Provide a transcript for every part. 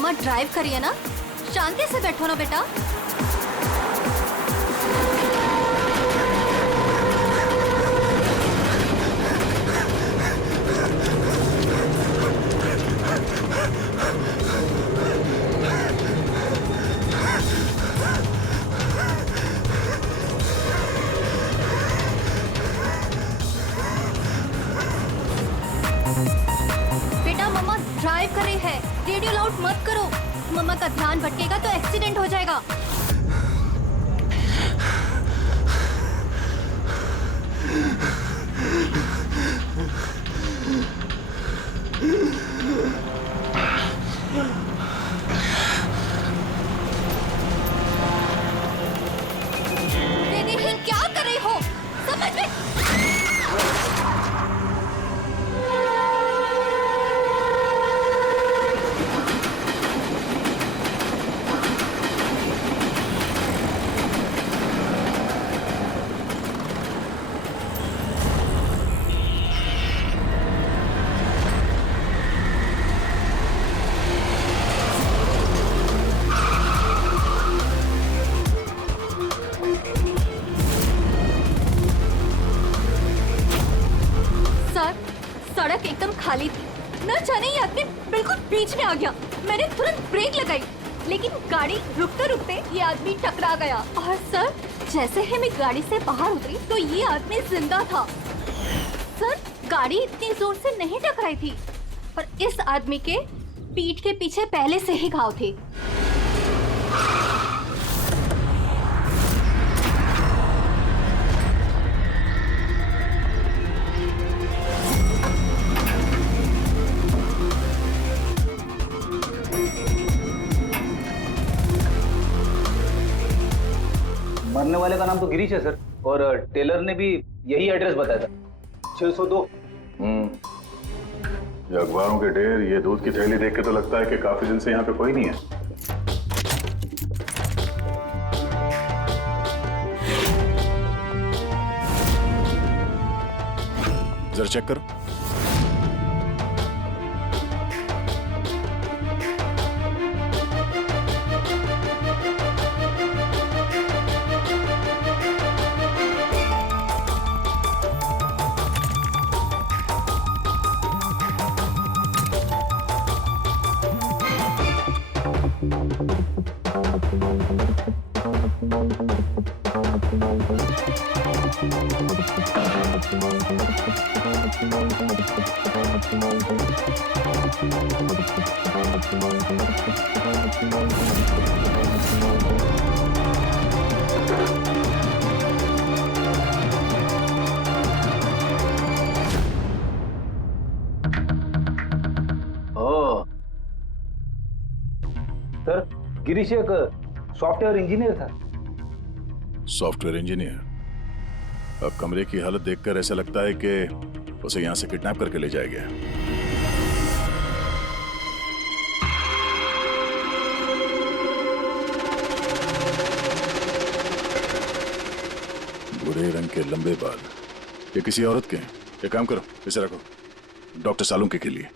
मम्मा drive करिए ना, शांति से बैठो ना बेटा। बेटा मम्मा ड्राइव कर रही है, रेडियो लाउड मत करो, मम्मा का ध्यान भटकेगा तो एक्सीडेंट हो जाएगा। दीदी क्या कर रही हो, समझ में? सड़क एकदम खाली थी, न जाने ये आदमी बिल्कुल बीच में आ गया। मैंने तुरंत ब्रेक लगाई, लेकिन गाड़ी रुकते रुकते ये आदमी टकरा गया। और सर, जैसे ही मैं गाड़ी से बाहर उतरी तो ये आदमी जिंदा था। सर, गाड़ी इतनी जोर से नहीं टकराई थी, पर इस आदमी के पीठ के पीछे पहले से ही घाव थे। मरने वाले का नाम तो गिरीश है सर, और टेलर ने भी यही एड्रेस बताया था, 602। ये अखबारों के ढेर, ये दूध की थैली देख के तो लगता है कि काफी दिन से यहाँ पे कोई नहीं है। जरा चेक करो। सर, गिरीश एक सॉफ्टवेयर इंजीनियर था। Software engineer? अब कमरे की हालत देखकर ऐसा लगता है कि उसे यहां से किडनैप करके ले जाया गया। भूरे रंग के लंबे बाल, ये किसी औरत के हैं। एक काम करो, इसे रखो डॉक्टर सालुंके के लिए।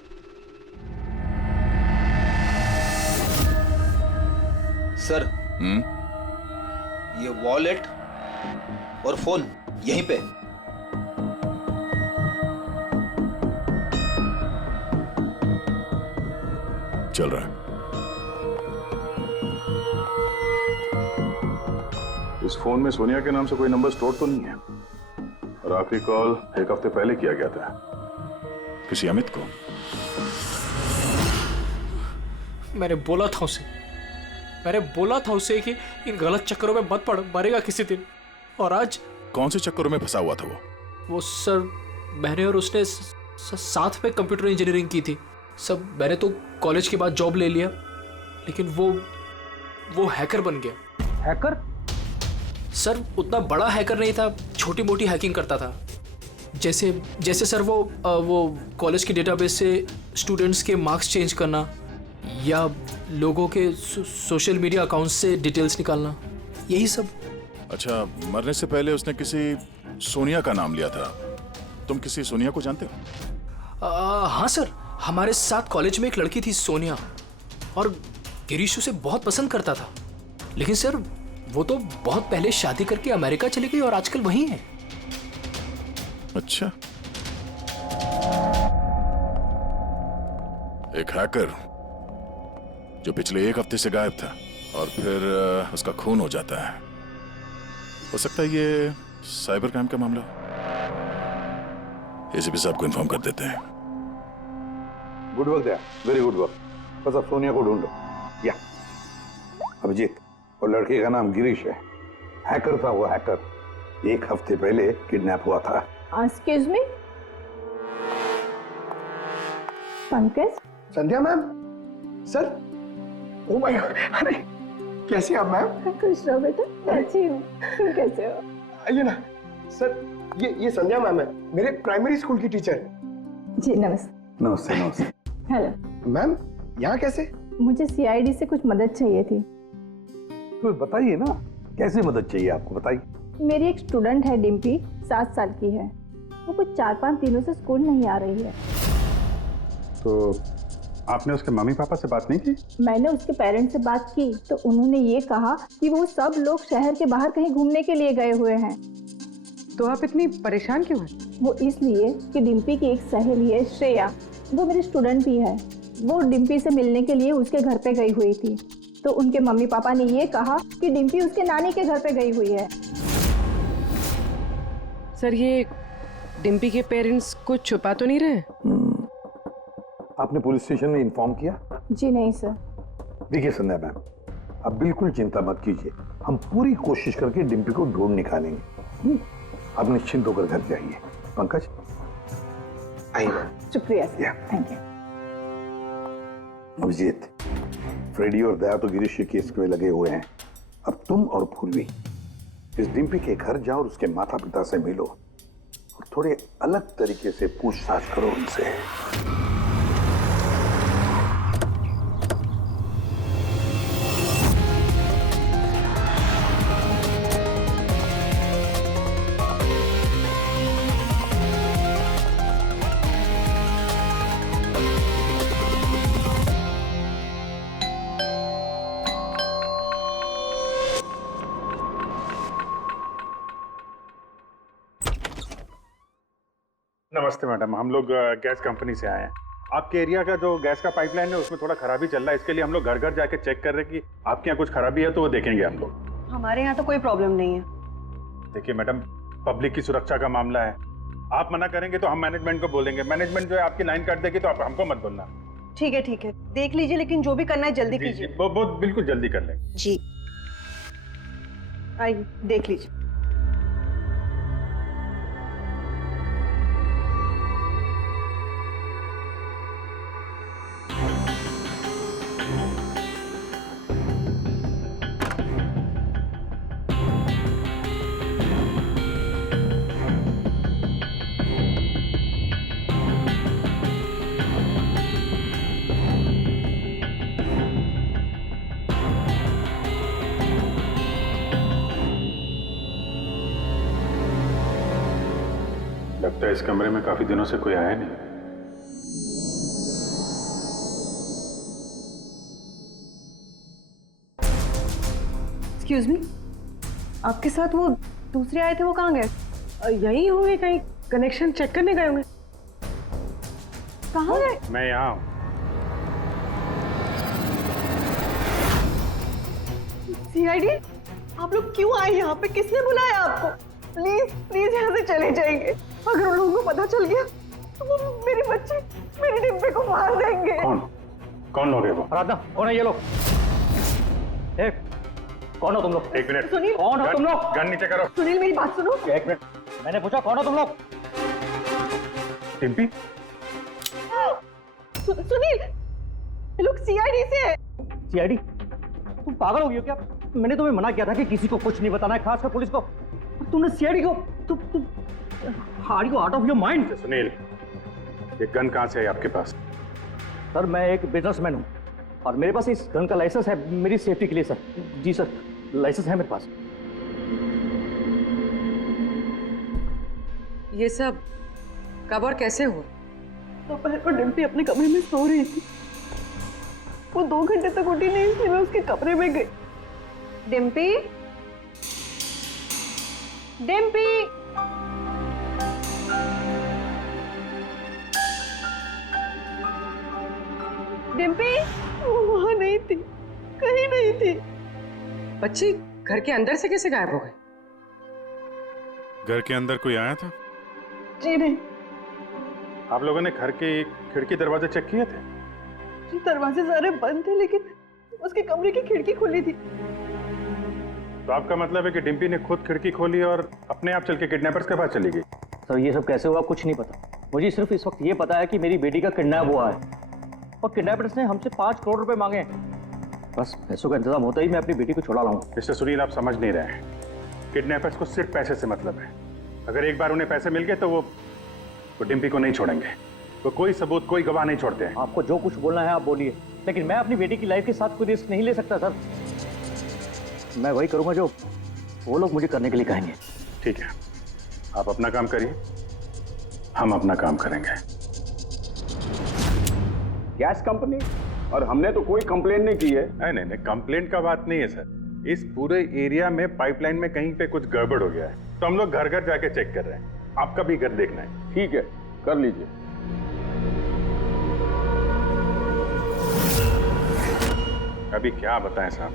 सर, ये वॉलेट और फोन यहीं पे। चल रहा है। इस फोन में सोनिया के नाम से कोई नंबर स्टोर तो नहीं है, और आखिरी कॉल एक हफ्ते पहले किया गया था, किसी अमित को। मैंने बोला था उसे कि इन गलत चक्करों में मत पड़, मरेगा किसी दिन। और आज कौन से चक्करों में फंसा हुआ था वो सर, मैंने और उसने साथ में कंप्यूटर इंजीनियरिंग की थी। सब मैंने तो कॉलेज के बाद जॉब ले लिया, लेकिन वो हैकर बन गया। हैकर? सर, उतना बड़ा हैकर नहीं था, छोटी मोटी हैकिंग करता था। जैसे सर वो कॉलेज के डेटाबेस से स्टूडेंट्स के मार्क्स चेंज करना, या लोगों के सोशल मीडिया अकाउंट से डिटेल्स निकालना, यही सब। अच्छा, मरने से पहले उसने किसी सोनिया का नाम लिया था। तुम किसी सोनिया को जानते हो? हाँ सर, हमारे साथ कॉलेज में एक लड़की थी सोनिया, और गिरीश उसे बहुत पसंद करता था, लेकिन सर वो तो बहुत पहले शादी करके अमेरिका चली गई और आजकल वहीं है। अच्छा, एक हैकर जो पिछले 1 हफ्ते से गायब था और फिर उसका खून हो जाता है। हो सकता है ये साइबर क्राइम का मामला हो। एसीपी साहब को इन्फॉर्म कर देते हैं। Good work there, very good work. बस अब सोनिया को ढूंढो। या अभिजीत, और लड़के का नाम गिरीश है। हैकर था वो, हैकर 1 हफ्ते पहले किडनैप हुआ था। Excuse me, Pankaj. Sandhya ma'am, sir. Oh my God, अरे कैसे आप मैम? खुश रहो बेटा, अच्छी हूँ, तुम कैसे हो? आइए ना सर, ये संध्या मैम है, मेरे प्राइमरी स्कूल की टीचर। जी नमस्ते। नमस्ते नमस्ते। हेलो मैम, यहाँ कैसे? मुझे सीआईडी से कुछ मदद चाहिए थी। तो बताइए ना, कैसे मदद चाहिए आपको, बताइए। मेरी एक स्टूडेंट है डिम्पी, 7 साल की है। वो कुछ 4-5 दिनों से स्कूल नहीं आ रही है। तो आपने उसके मम्मी पापा से बात नहीं की? मैंने उसके पेरेंट्स से बात की तो उन्होंने ये कहा कि वो सब लोग शहर के बाहर कहीं घूमने के लिए गए हुए हैं। तो आप इतनी परेशान क्यों हैं? वो इसलिए कि डिम्पी की एक सहेली है श्रेया, वो मेरी स्टूडेंट भी है। वो डिम्पी से मिलने के लिए उसके घर पे गई हुई थी, तो उनके मम्मी पापा ने ये कहा कि डिम्पी उसके नानी के घर पे गई हुई है। सर, ये डिम्पी के पेरेंट्स कुछ छुपा तो नहीं रहे? आपने पुलिस स्टेशन में इन्फॉर्म किया? जी नहीं सर। देखिए संध्या मैम, अब बिल्कुल चिंता मत कीजिए, हम पूरी कोशिश करके डिम्पी को ढूंढ निकालेंगे। आप निश्चिंत होकर घर जाइए। पंकज, आइए मैम। शुक्रिया sir, Yeah. Thank you. Abhijeet, Freddy और दया तो गिरीश के केस में लगे हुए हैं। अब तुम और पूर्वी इस डिम्पी के घर जाओ और उसके माता पिता से मिलो और थोड़े अलग तरीके से पूछताछ करो उनसे। नमस्ते मैडम, हम लोग गैस कंपनी से आए हैं। आपके एरिया का जो गैस का पाइपलाइन है उसमें थोड़ा खराबी चल रहा है, इसके लिए हम लोग घर घर जाके चेक कर रहे हैं कि आपके यहाँ कुछ खराबी है तो वो देखेंगे हम लोग। हमारे यहाँ तो कोई प्रॉब्लम नहीं है। देखिए मैडम, पब्लिक की सुरक्षा का मामला है, आप मना करेंगे तो हम मैनेजमेंट को बोलेंगे, मैनेजमेंट जो है आपकी लाइन काट देगी तो आप हमको मत बोलना। ठीक है, देख लीजिए, लेकिन जो भी करना है जल्दी कीजिए। वो बिल्कुल जल्दी कर लेंगे। जी, आइए देख लीजिए। लगता है इस कमरे में काफी दिनों से कोई आया नहीं। एक्सक्यूज मी, आपके साथ वो दूसरे आए थे, वो कहाँ गए? यही होंगे, कहीं कनेक्शन चेक करने गए होंगे। कहाँ गए? मैं यहाँ हूँ। सीआईडी, आप लोग क्यों आए यहाँ पे? किसने बुलाया आपको? प्लीज प्लीज यहाँ से चले जाइए। अगर उन लोगों को पता चल गया तो वो मेरे बच्चे, मेरे डिब्बे को मार देंगे। कौन लोग है वो? आराधना, कौन है ये लोग? कौन हो तुम लोग? एक मिनट, सुनील, कौन हो तुम लोग? गन नीचे करो। सुनील मेरी बात सुनो। एक मिनट, मैंने पूछा कौन हो तुम लोग? डिम्पी, सुनील, ये लोग सीआईडी से है। सीआईडी? तुम पागल हो गई हो क्या? मैंने तुम्हें मना किया था कि किसी को कुछ नहीं बताना है, खासकर पुलिस को। तुमने सीआईडी को, तुम are you out of your mind? Sunil, ये गन कहाँ से है आपके पास? सर, मैं एक बिजनेसमैन हूँ और मेरे पास इस गन का लाइसेंस है, मेरी सेफ्टी के लिए सर। जी सर, लाइसेंस है मेरे पास। ये सब कब और कैसे हुआ? दोपहर को डिम्पी अपने कमरे में सो रही थी, वो 2 घंटे तक उठी नहीं, इसलिए मैं उसके कमरे में गई। डिम्पी, डिम्पी, डिम्पी, वो वहां नहीं थी, कहीं नहीं थी। बच्ची घर के अंदर से कैसे गायब हो गई? घर के अंदर कोई आया था? जी नहीं। आप लोगों ने घर के खिड़की दरवाजे चेक किए थे? जी दरवाजे सारे बंद थे, लेकिन उसके कमरे की खिड़की खुली थी। तो आपका मतलब है कि डिम्पी ने खुद खिड़की खोली और अपने आप चल के किडनैपर्स के पास चली गई? सर ये सब कैसे हुआ कुछ नहीं पता। मुझे सिर्फ इस वक्त ये पता है कि मेरी बेटी का किडनैप हुआ है और किडनैपर्स ने हमसे 5 करोड़ रुपए मांगे हैं। बस पैसों का इंतजाम होता ही मैं अपनी बेटी को छुड़ा लाऊंगा। मिस्टर सुनील, आप समझ नहीं रहे हैं। किडनैपर्स को सिर्फ पैसे से मतलब है। अगर एक बार उन्हें पैसे मिल गए तो वो डिम्पी को नहीं छोड़ेंगे। वो कोई सबूत, कोई गवाह नहीं छोड़ते हैं। आपको जो कुछ बोलना है आप बोलिए, लेकिन मैं अपनी बेटी की लाइफ के साथ कोई रिस्क नहीं ले सकता सर। मैं वही करूंगा जो वो लोग मुझे करने के लिए कहेंगे। ठीक है, आप अपना काम करिए, हम अपना काम करेंगे। Gas company? और हमने तो कोई कंप्लेन नहीं की है। नहीं नहीं, कंप्लेंट का बात नहीं है सर। इस पूरे एरिया में पाइपलाइन में कहीं पे कुछ गड़बड़ हो गया है, तो हम लोग घर घर जाके चेक कर रहे हैं। आपका भी घर देखना है। ठीक है, कर लीजिए। अभी क्या बताएं साहब,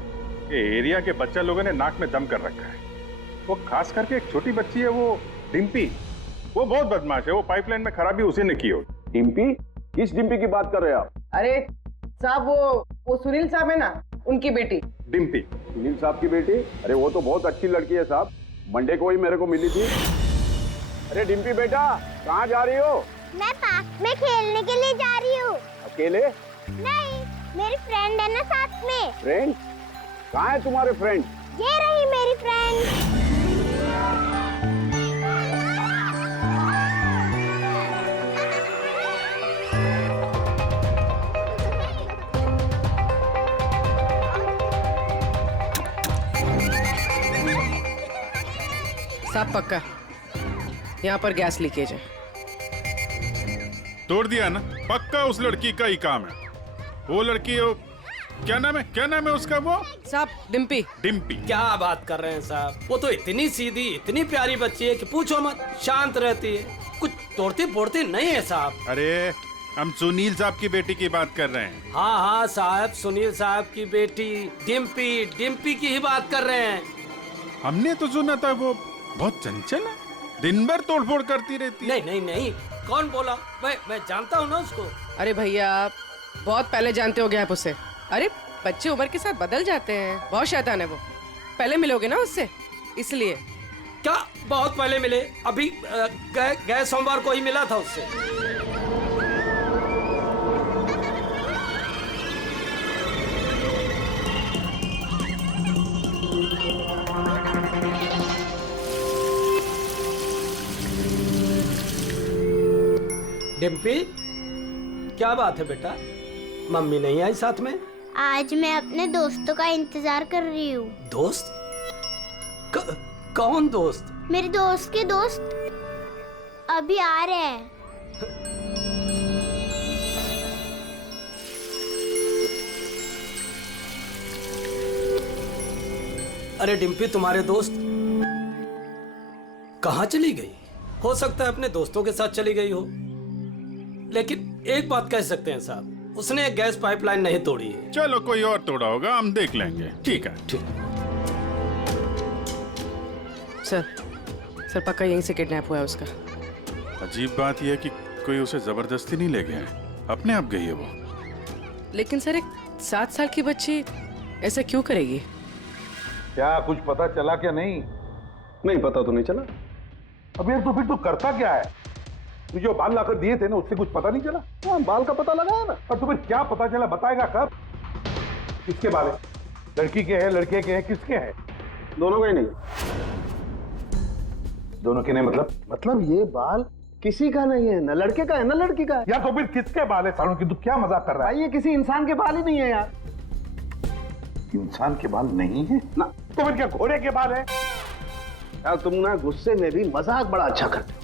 ये एरिया के बच्चा लोगों ने नाक में दम कर रखा है। वो खास करके एक छोटी बच्ची है, वो डिम्पी, वो बहुत बदमाश है। वो पाइपलाइन में खराबी उसी ने की होगी। डिम्पी? किस डिम्पी की बात कर रहे हैं आप? अरे साहब, वो सुनील साहब है ना, उनकी बेटी। डिम्पी? सुनील साहब की बेटी? अरे वो तो बहुत अच्छी लड़की है साहब, मंडे को ही मेरे को मिली थी। अरे डिम्पी बेटा, कहाँ जा रही हो? मैं पार्क में खेलने के लिए जा रही हूँ। अकेले? नहीं, मेरी फ्रेंड है ना साथ में। फ्रेंड? कहाँ है तुम्हारे फ्रेंड? ये रही मेरी फ्रेंड। साहब पक्का यहाँ पर गैस लीकेज है। तोड़ दिया ना? पक्का उस लड़की का ही काम है। वो लड़की, क्या नाम है उसका? वो साहब डिम्पी। डिम्पी? क्या बात कर रहे हैं साहब, वो तो इतनी सीधी, इतनी प्यारी बच्ची है कि पूछो मत। शांत रहती है, कुछ तोड़ती फोड़ती नहीं है साहब। अरे हम सुनील साहब की बेटी की बात कर रहे हैं। हाँ साहब, सुनील साहब की बेटी डिम्पी की ही बात कर रहे हैं। हमने तो सुना था वो बहुत चंचल है, दिन भर तोड़फोड़ करती रहती है। नहीं, कौन बोला? मैं जानता हूँ ना उसको। अरे भैया, आप बहुत पहले जानते हो गए आप उससे। अरे बच्चे उम्र के साथ बदल जाते हैं, बहुत शैतान है वो। पहले मिलोगे ना उससे, इसलिए। क्या बहुत पहले मिले? अभी गए सोमवार को ही मिला था उससे। डिम्पी, क्या बात है बेटा? मम्मी नहीं आई साथ में? आज मैं अपने दोस्तों का इंतजार कर रही हूँ। दोस्त? कौन दोस्त? मेरे दोस्त के दोस्त अभी आ रहे हैं। अरे डिम्पी, तुम्हारे दोस्त कहाँ चली गई? हो सकता है अपने दोस्तों के साथ चली गई हो, लेकिन एक बात कह सकते हैं साहब, उसने गैस पाइपलाइन नहीं तोड़ी है। चलो कोई और तोड़ा होगा, हम देख लेंगे। ठीक है। सर पक्का यहीं से किडनैप हुआ है उसका। अजीब बात यह है कि कोई उसे जबरदस्ती नहीं ले गया है, अपने आप गई है वो। लेकिन सर, एक 7 साल की बच्ची ऐसा क्यों करेगी? क्या कुछ पता चला क्या? नहीं पता तो नहीं चला। अब यार तो फिर तो करता क्या है? तू जो बाल लाकर दिए थे ना, उससे कुछ पता नहीं चला? हाँ, बाल का पता लगाया ना। और तुम्हें क्या पता चला? बताएगा कब? किसके बाल है? लड़की के हैं, लड़के के हैं, किसके हैं? दोनों के नहीं। दोनों के नहीं मतलब ये बाल किसी का नहीं है, ना लड़के का है ना लड़की का है। यार तो फिर किसके बाल है सालों की? तू क्या मजाक कर रहा है? ये किसी इंसान के बाल ही नहीं है यार। इंसान के बाल नहीं है ना? तो फिर क्या घोड़े के बाल है? यार तुम ना गुस्से में भी मजाक बड़ा अच्छा करते हो।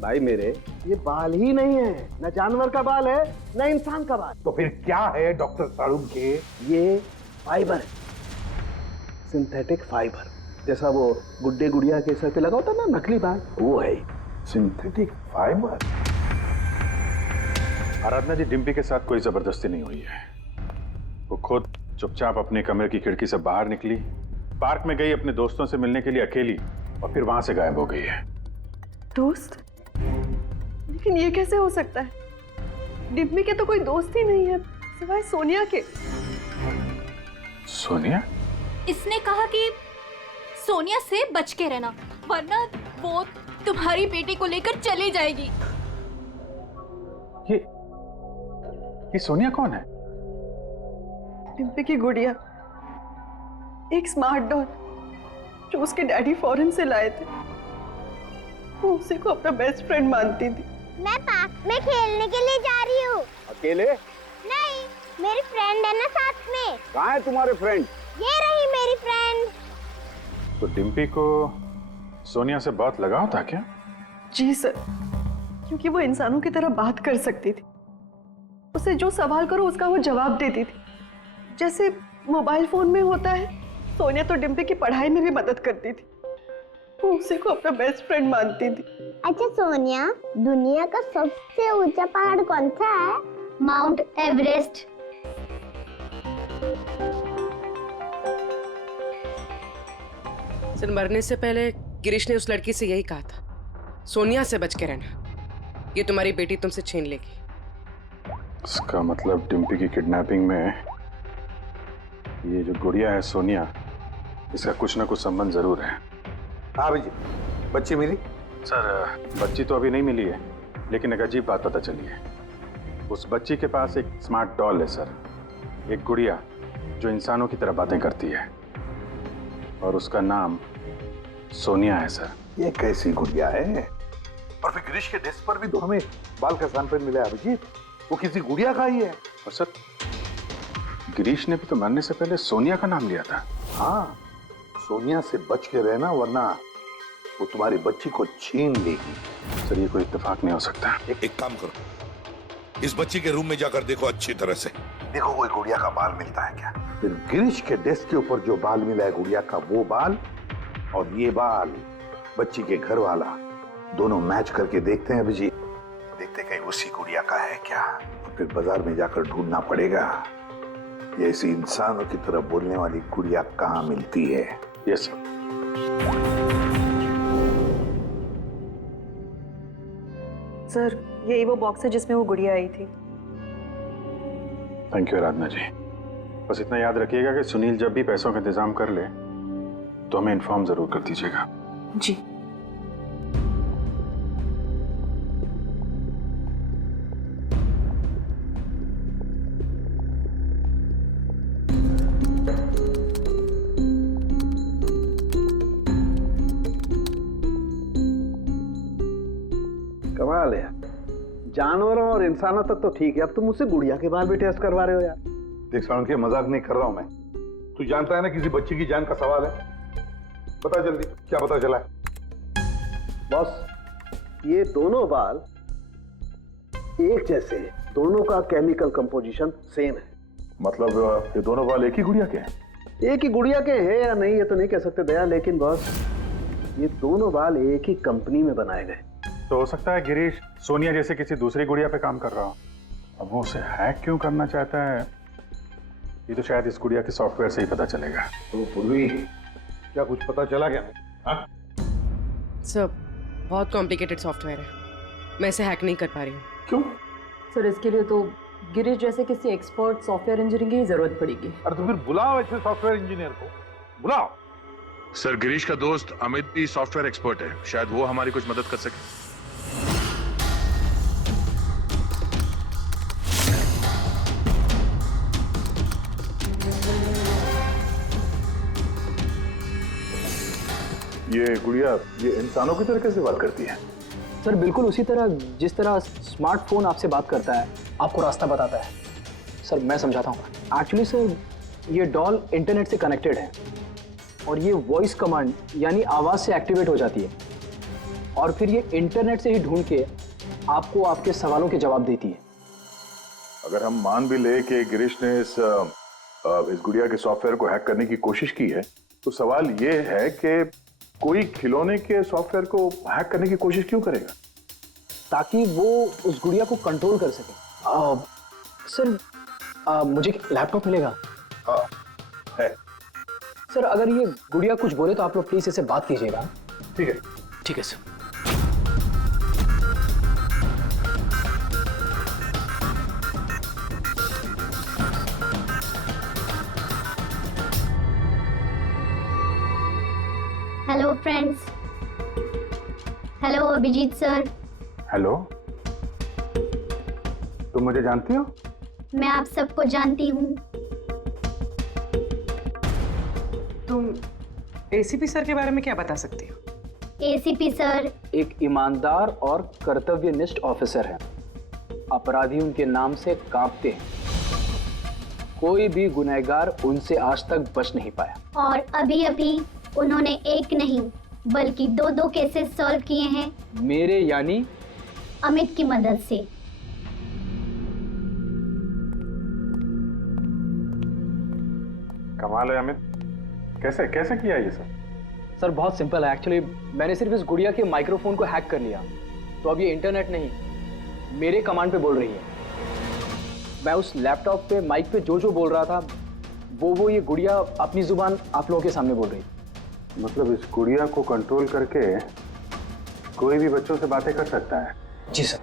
भाई मेरे, ये बाल ही नहीं है, न जानवर का बाल है न इंसान का बाल। तो फिर क्या है डॉक्टर साड़ू के? ये फाइबर है, सिंथेटिक फाइबर, जैसा वो गुड्डे गुड़िया के सर पे लगा होता ना नकली बाल, वो है सिंथेटिक फाइबर। आराधना जी, डिम्पी के साथ कोई जबरदस्ती नहीं हुई है। वो खुद चुपचाप अपने कमरे की खिड़की से बाहर निकली, पार्क में गई अपने दोस्तों से मिलने के लिए अकेली, और फिर वहां से गायब हो गई है। दोस्त? लेकिन ये कैसे हो सकता है? डिम्पी के तो कोई दोस्त ही नहीं है सिवाय सोनिया के। सोनिया? इसने कहा कि सोनिया से बच के रहना, वरना वो तुम्हारी बेटी को लेकर चली जाएगी। ये सोनिया कौन है? डिम्पी की गुड़िया, एक स्मार्ट डॉल जो उसके डैडी फॉरेन से लाए थे। वो उसी को अपना बेस्ट फ्रेंड मानती थी। मैं पार्क में खेलने के लिए जा रही हूँ। अकेले? नहीं, मेरी फ्रेंड है ना साथ में। कहाँ है तुम्हारे फ्रेंड? ये रही मेरी फ्रेंड। तो डिम्पी को सोनिया से बहुत लगाव था क्या? जी सर, क्योंकि वो इंसानों की तरह बात कर सकती थी। उसे जो सवाल करो उसका वो जवाब देती थी, जैसे मोबाइल फोन में होता है। सोनिया तो डिम्पी की पढ़ाई में भी मदद करती थी। वो उसी को अपना बेस्ट फ्रेंड मानती थी। अच्छा सोनिया, दुनिया का सबसे ऊंचा पहाड़ कौन सा है? Mount Everest. सर, मरने से पहले गिरीश ने उस लड़की से यही कहा था, सोनिया से बच के रहना, ये तुम्हारी बेटी तुमसे छीन लेगी। इसका मतलब डिम्पी की किडनैपिंग में ये जो गुड़िया है सोनिया, इसका कुछ ना कुछ संबंध जरूर है। हाँ भैया, बच्ची मिली? सर, बच्ची तो अभी नहीं मिली है, लेकिन एक अजीब बात पता चली है। उस बच्ची के पास एक स्मार्ट डॉल है सर, एक गुड़िया जो इंसानों की तरह बातें करती है, और उसका नाम सोनिया है सर। ये कैसी गुड़िया है? और फिर गिरीश के डेस्क पर भी तो हमें बाल का सैंपल मिला है अभिजीत, वो किसी गुड़िया का ही है। और सर, गिरीश ने भी तो मरने से पहले सोनिया का नाम लिया था। हाँ, सोनिया से बच के रहना, वरना वो तुम्हारी बच्ची को छीन लेगी। सर, ये कोई इत्तेफाक नहीं हो सकता। एक काम करो, इस बच्ची के रूम में जाकर देखो अच्छी तरह से। देखो कोई गुड़िया का बाल मिलता है क्या। फिर गिरीश के डेस्क के ऊपर जो बाल मिला है गुड़िया का, वो बाल और ये बाल बच्ची के घर वाला, दोनों मैच करके देखते हैं अभिजीत, देखते कहीं उसी गुड़िया का है क्या। तो फिर बाजार में जाकर ढूंढना पड़ेगा ये ऐसी इंसानों की तरह बोलने वाली गुड़िया कहाँ मिलती है। Yes sir. सर, यही वो बॉक्स है जिसमें वो गुड़िया आई थी। थैंक यू आराधना जी। बस इतना याद रखिएगा कि सुनील जब भी पैसों का इंतजाम कर ले तो हमें इन्फॉर्म जरूर कर दीजिएगा। जी। कमाल है, जानवरों और इंसानों तक तो ठीक है, अब तुम मुझसे गुड़िया के बाल भी टेस्ट करवा रहे हो यार। देख साउंड के मजाक नहीं कर रहा हूं मैं, तू जानता है ना किसी बच्ची की जान का सवाल है। बता जल्दी, क्या पता चला है? बॉस, ये दोनों बाल एक जैसे हैं, दोनों का केमिकल कंपोजिशन सेम है। मतलब ये दोनों बाल एक ही गुड़िया के हैं? एक ही गुड़िया के हैं या नहीं ये तो नहीं कह सकते दया, लेकिन बॉस ये दोनों बाल एक ही कंपनी में बनाए गए। तो हो सकता है गिरीश सोनिया जैसे किसी दूसरी गुड़िया पे काम कर रहा हो। अब वो उसे हैक क्यों करना चाहता है, ये तो शायद इस गुड़िया के सॉफ्टवेयर से ही पता चलेगा। तो पूर्वी, क्या कुछ पता चला क्या? हाँ? सर, बहुत कॉम्प्लिकेटेड सॉफ्टवेयर है, मैं इसे हैक नहीं कर पा रही हूँ। क्यों? सर, इसके लिए तो गिरीश जैसे किसी एक्सपर्ट सॉफ्टवेयर इंजीनियर की जरूरत पड़ेगी। अरे तो फिर बुलाओ ऐसे सॉफ्टवेयर इंजीनियर को, बुलाओ। सर, गिरीश का दोस्त अमित भी सॉफ्टवेयर एक्सपर्ट है, शायद वो हमारी कुछ मदद कर सके। ये गुड़िया ये इंसानों की तरह कैसे बात करती है? सर, बिल्कुल उसी तरह जिस तरह स्मार्टफोन आपसे बात करता है, आपको रास्ता बताता है। सर, मैं समझाता हूँ। एक्चुअली सर, ये डॉल इंटरनेट से कनेक्टेड है और ये वॉइस कमांड यानी आवाज़ से एक्टिवेट हो जाती है और फिर ये इंटरनेट से ही ढूंढ के आपको आपके सवालों के जवाब देती है। अगर हम मान भी ले कि गिरीश ने इस गुड़िया के सॉफ्टवेयर को हैक करने की कोशिश की है, तो सवाल ये है कि कोई खिलौने के सॉफ्टवेयर को हैक करने की कोशिश क्यों करेगा? ताकि वो उस गुड़िया को कंट्रोल कर सके। सर मुझे लैपटॉप मिलेगा? है। सर अगर ये गुड़िया कुछ बोले तो आप लोग प्लीज इसे बात कीजिएगा। ठीक है। ठीक है sir. Hello friends. Hello Abhijeet sir. Hello, तुम मुझे जानती हो? मैं आप सबको जानती हूँ। तुम एसीपी सर के बारे में क्या बता सकती हो? एसीपी सर एक ईमानदार और कर्तव्यनिष्ठ ऑफिसर हैं। अपराधी उनके नाम से कांपते हैं। कोई भी गुनहगार उनसे आज तक बच नहीं पाया। और अभी अभी उन्होंने एक नहीं बल्कि दो केसेस सॉल्व किए हैं मेरे यानी अमित की मदद से। कमाल है अमित, कैसे कैसे किया ये सब? सर बहुत सिंपल है एक्चुअली। मैंने सिर्फ इस गुड़िया के माइक्रोफोन को हैक कर लिया, तो अब ये इंटरनेट नहीं मेरे कमांड पे बोल रही है। मैं उस लैपटॉप पे माइक पे जो बोल रहा था वो ये गुड़िया अपनी जुबान आप लोगों के सामने बोल रही। मतलब इस गुड़िया को कंट्रोल करके कोई भी बच्चों से बातें कर सकता है? जी सर।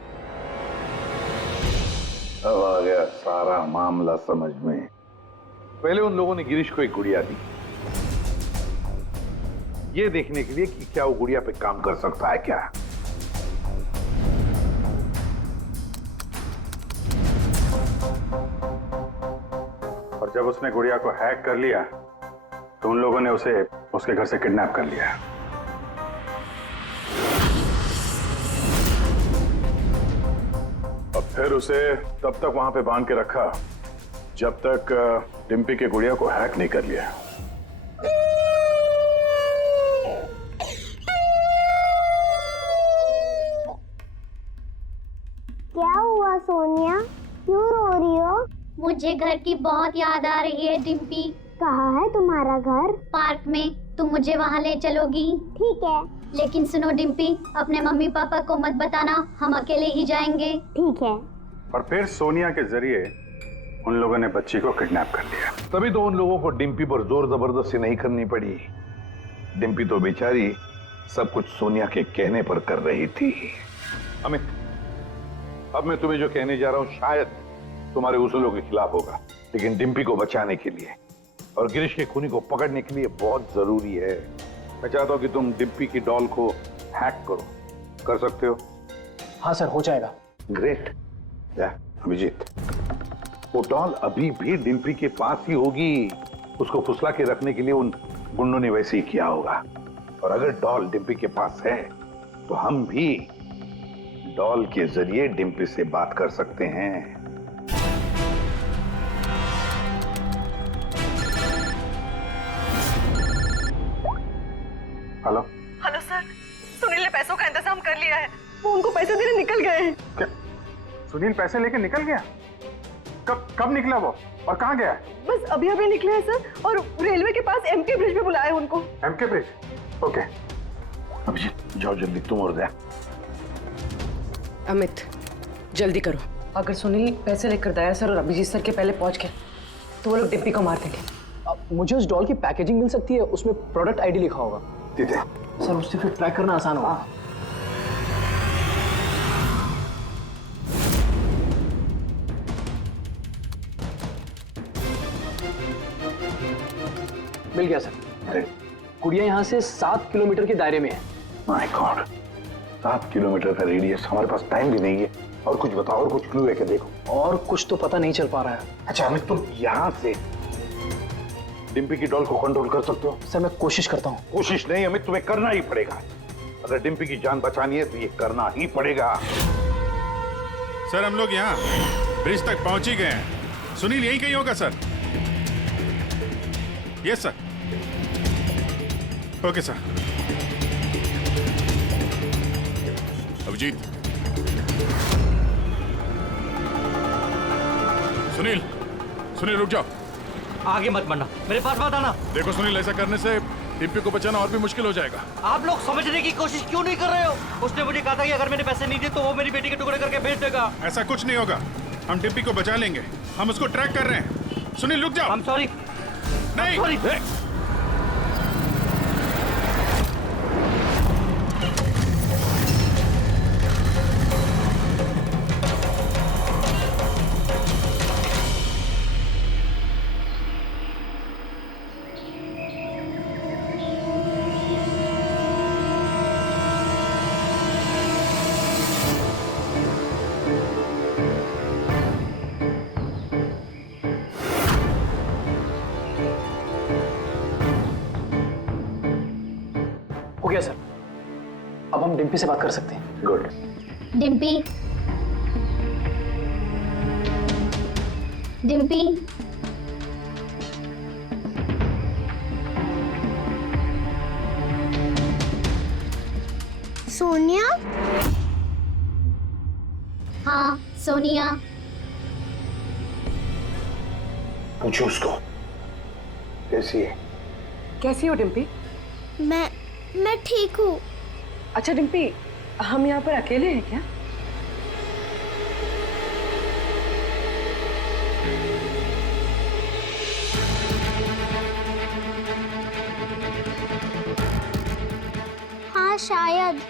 अब आ गया सारा मामला समझ में। पहले उन लोगों ने गिरीश को एक गुड़िया दी, ये देखने के लिए कि क्या वो गुड़िया पे काम कर सकता है क्या। और जब उसने गुड़िया को हैक कर लिया तो उन लोगों ने उसे उसके घर से किडनैप कर लिया। और फिर उसे तब तक वहां पे बांध के रखा जब तक डिम्पी के गुड़िया को हैक नहीं कर लिया। क्या हुआ सोनिया, क्यों रो रही हो? मुझे घर की बहुत याद आ रही है डिम्पी। कहाँ है तुम्हारा घर? पार्क में। तुम मुझे वहाँ ले चलोगी? ठीक है। लेकिन सुनो डिम्पी, अपने मम्मी पापा को मत बताना, हम अकेले ही जाएंगे। ठीक है। और फिर सोनिया के जरिए उन लोगों ने बच्ची को किडनैप कर लिया। तभी तो उन लोगों को डिम्पी पर जोर जबरदस्ती नहीं करनी पड़ी। डिम्पी तो बेचारी सब कुछ सोनिया के कहने पर कर रही थी। अमित, अब मैं तुम्हें जो कहने जा रहा हूं शायद तुम्हारे उसूलों के खिलाफ होगा, लेकिन डिम्पी को बचाने के लिए और गिरीश के खूनी को पकड़ने के लिए बहुत जरूरी है। मैं चाहता हूं कि तुम डिम्पी की डॉल को हैक करो। कर सकते हो? हाँ सर, हो जाएगा। ग्रेट। अभिजीत, वो डॉल अभी भी डिम्पी के पास ही होगी। उसको फुसला के रखने के लिए उन गुंडों ने वैसे ही किया होगा। और अगर डॉल डिम्पी के पास है तो हम भी डॉल के जरिए डिम्पी से बात कर सकते हैं। हेलो हेलो सर, सुनील ने पैसों का इंतजाम कर लिया है। वो उनको पैसे देने निकल गए हैं। क्या सुनील पैसे लेके निकल गया? कब निकला वो और कहाँ गया? बस अभी अभी निकले हैं सर, और रेलवे के पास एमके ब्रिज पे बुलाया है उनको। MK bridge? ओके। अभिजीत जाओ जल्दी, तुम और दया। अमित जल्दी करो। अगर सुनील पैसे लेकर दया सर और अभिजीत सर के पहले पहुंच गए तो वो लोग डिम्पी को मार देंगे। मुझे उस डॉल की पैकेजिंग मिल सकती है, उसमें प्रोडक्ट आईडी लिखा होगा। सर उससे फिर ट्रैक करना आसान होगा। मिल गया सर। गुड़िया यहाँ से 7 किलोमीटर के दायरे में है। माय गॉड, 7 किलोमीटर का रेडियस। हमारे पास टाइम भी नहीं है। और कुछ बताओ, और कुछ क्लू है क्या? देखो और कुछ तो पता नहीं चल पा रहा है। अच्छा अमित, तुम यहाँ से डिम्पी की डॉल को कंट्रोल कर सकते हो? सर मैं कोशिश करता हूँ। कोशिश नहीं अमित, तुम्हें करना ही पड़ेगा। अगर डिम्पी की जान बचानी है तो ये करना ही पड़ेगा। सर हम लोग यहाँ ब्रिज तक पहुंच ही गए हैं। सुनील यहीं कहीं होगा sir. Yes sir. Okay sir. Abhijeet, Sunil, Sunil रुक जाओ। आगे मत बढ़ना, मेरे पास मत आना। देखो सुनील, ऐसा करने से डिम्पी को बचाना और भी मुश्किल हो जाएगा। आप लोग समझने की कोशिश क्यों नहीं कर रहे हो? उसने मुझे कहा था कि अगर मैंने पैसे नहीं दिए तो वो मेरी बेटी के टुकड़े करके भेज देगा। ऐसा कुछ नहीं होगा, हम डिम्पी को बचा लेंगे, हम उसको ट्रैक कर रहे हैं। सुनील रुक जाओ। I'm sorry। नहीं। I'm sorry। हो गया सर, अब हम डिम्पी से बात कर सकते हैं। गुड। डिम्पी, डिम्पी, सोनिया? हाँ, सोनिया। पूछो उसको कैसी है। कैसी हो डिम्पी? मैं ठीक हूँ। अच्छा डिम्पी, हम यहाँ पर अकेले हैं क्या? हाँ शायद,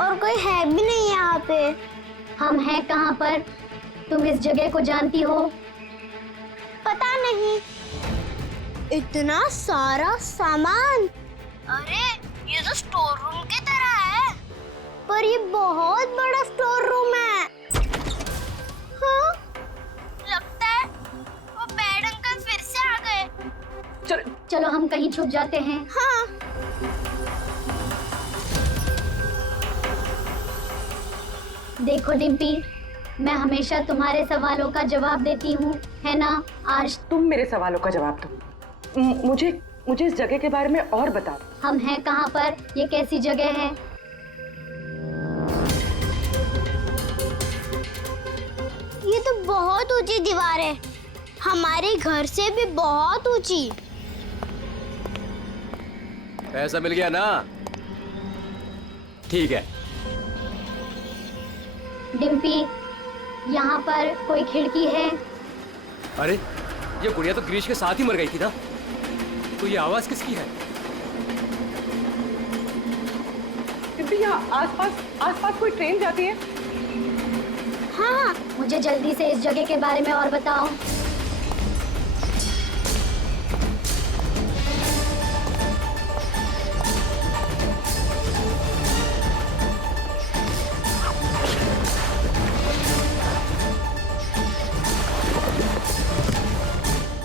और कोई है भी नहीं यहाँ पे। हम हैं कहाँ पर? तुम इस जगह को जानती हो? पता नहीं। इतना सारा सामान। अरे ये तो स्टोर रूम की तरह है। पर ये बहुत बड़ा स्टोर रूम है। हाँ, लगता है वो बैड अंकल फिर से आ गए। चलो हम कहीं छुप जाते हैं। हाँ। देखो डिम्पी, मैं हमेशा तुम्हारे सवालों का जवाब देती हूँ, है ना? आज तुम मेरे सवालों का जवाब दो। मुझे इस जगह के बारे में और बताओ। हम हैं कहाँ पर? ये कैसी जगह है? ये तो बहुत ऊंची दीवार है, हमारे घर से भी बहुत ऊंची। पैसा मिल गया ना? ठीक है। डिम्पी, यहाँ पर कोई खिड़की है? अरे ये गुड़िया तो गिरीश के साथ ही मर गई थी ना, तो ये आवाज किसकी है? डिम्पी, यहाँ आसपास कोई ट्रेन जाती है? हाँ, मुझे जल्दी से इस जगह के बारे में और बताओ।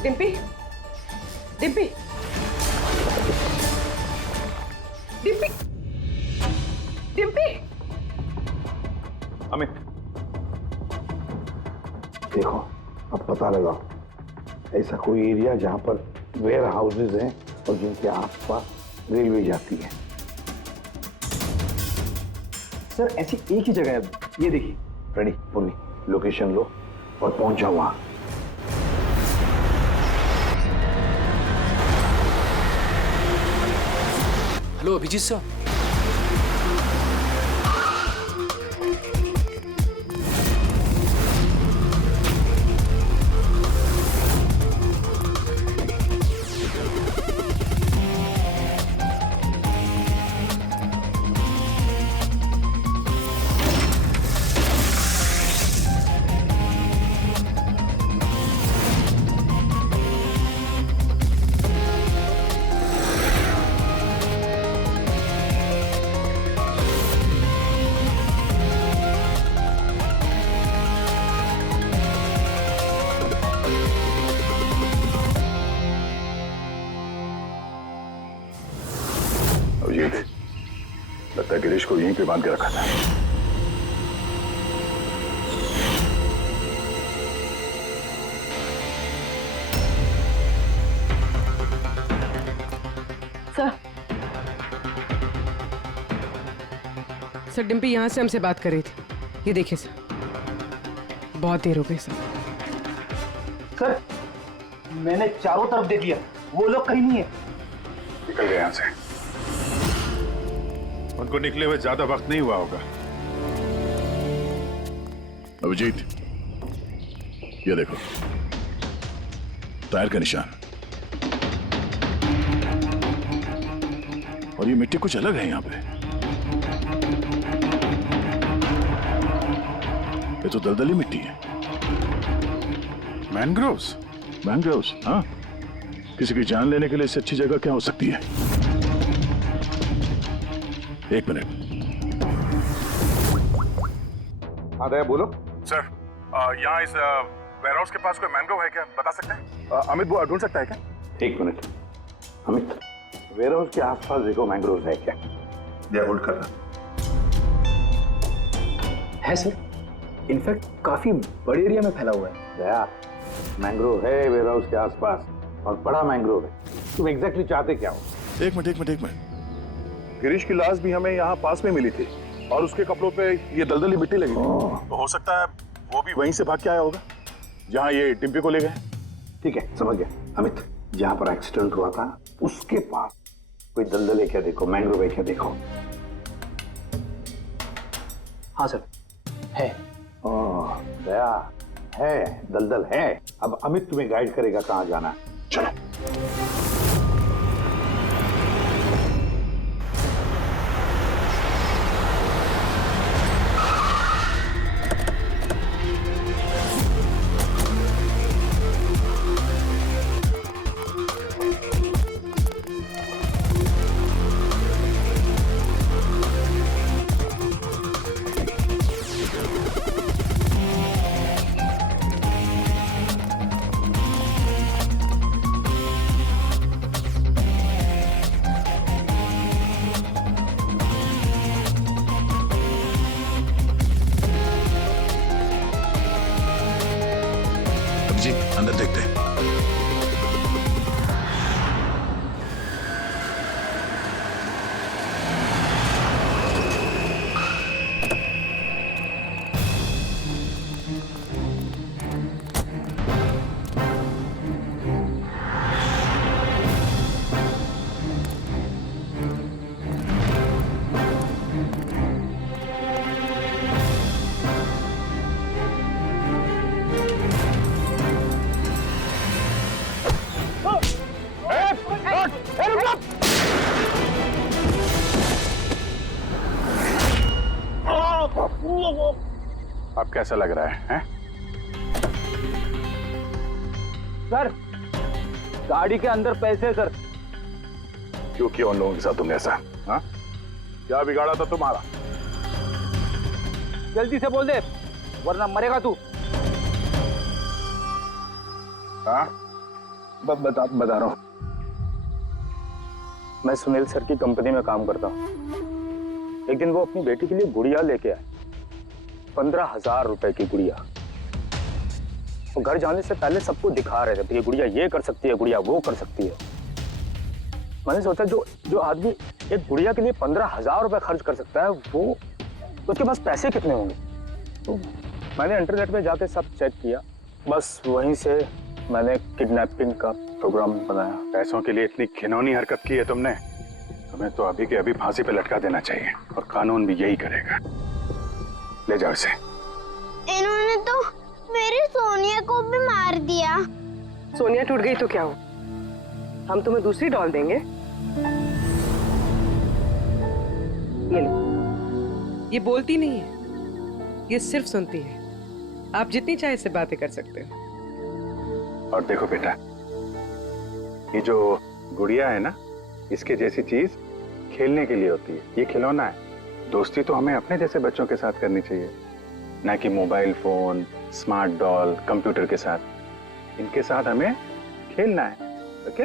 डिम्पी, डिम्पी, डिम्पी, डिम्पी। अमित, देखो अब पता लगाओ ऐसा कोई एरिया जहां पर वेयर हाउसेज हैं और जिनके आसपास रेलवे जाती है। सर ऐसी एक ही जगह है, ये देखिए। रेडी पुन्नी, लोकेशन लो और पहुंच जाओ वहां। Hello Abhijeet sir. अभिजीत, लगता है गिरीश को यहीं पे बांध के रखा था। सर डिम्पी यहाँ से हमसे बात कर रही थी। ये देखिए सर, बहुत देर हो गई सर। सर मैंने चारों तरफ देख लिया, वो लोग कहीं नहीं है। निकल गए यहाँ से। उनको निकले हुए ज्यादा वक्त नहीं हुआ होगा। अभिजीत, ये देखो टायर का निशान, और ये मिट्टी कुछ अलग है यहाँ पे। ये तो दलदली मिट्टी है। मैनग्रोव्स। मैनग्रोव्स, हाँ। किसी की जान लेने के लिए इससे अच्छी जगह क्या हो सकती है? एक मिनट। हाँ दया बोलो। सर, यहाँ इस वेयरहाउस के पास कोई मैंग्रोव है क्या, बता सकते हैं? अमित वो ढूंढ सकता है क्या? एक मिनट अमित, वेयरहाउस के आसपास देखो मैंग्रोव है क्या? दया होल्ड कर रहा है सर, इनफैक्ट काफी बड़े एरिया में फैला हुआ है। दया, मैंग्रोव है वेयरहाउस के आसपास और बड़ा मैंग्रोव है। तुम एग्जैक्टली चाहते क्या हो? एक मिनट। गिरीश की लाश भी हमें यहाँ पास में मिली थी और उसके कपड़ों पे ये दलदली मिट्टी लगी थी। तो हो सकता है वो भी वहीं से भाग के आया होगा जहाँ ये डिम्पी को ले गए। ठीक है, समझ गया अमित। जहाँ पर एक्सीडेंट हुआ था उसके पास कोई दलदल है क्या देखो, मैंग्रोव है क्या देखो। हाँ सर, है। ओह दया, है दलदल है। अब अमित तुम्हें गाइड करेगा कहाँ जाना है। चलो। अंदर देखते हैं। अब कैसा लग रहा है? सर गाड़ी के अंदर पैसे है सर। क्यों किया उन लोगों के साथ तुमने ऐसा? हाँ, क्या बिगाड़ा था तुम्हारा? जल्दी से बोल दे वरना मरेगा तू। हाँ, बता रहा हूँ। मैं सुनील सर की कंपनी में काम करता हूँ। एक दिन वो अपनी बेटी के लिए गुड़िया लेके आए, 15,000 रुपए की गुड़िया। वो घर जाने से पहले सबको दिखा रहे थे, ये गुड़िया ये कर सकती है, गुड़िया वो कर सकती है। मैंने सोचा जो आदमी एक गुड़िया के लिए 15,000 रुपए खर्च कर सकता है, वो उसके पास पैसे कितने होंगे। तो मैंने इंटरनेट में जाके सब चेक किया, बस वहीं से मैंने किडनैपिंग का प्रोग्राम बनाया। पैसों के लिए इतनी घिनौनी हरकत की है तुमने, तुम्हें तो अभी के अभी फांसी पे लटका देना चाहिए और कानून भी यही करेगा। ले जाओ इसे। इन्होंने तो मेरी सोनिया को भी मार दिया। सोनिया टूट गई तो क्या हो, हम तुम्हें दूसरी डॉल देंगे। ये लो। ये बोलती नहीं है, ये सिर्फ सुनती है। आप जितनी चाहे इससे बातें कर सकते हो। और देखो बेटा, ये जो गुड़िया है ना, इसके जैसी चीज खेलने के लिए होती है। ये खिलौना है। दोस्ती तो हमें अपने जैसे बच्चों के साथ करनी चाहिए, ना कि mobile phone, smart doll, computer के साथ। इनके साथ हमें खेलना है। ओके?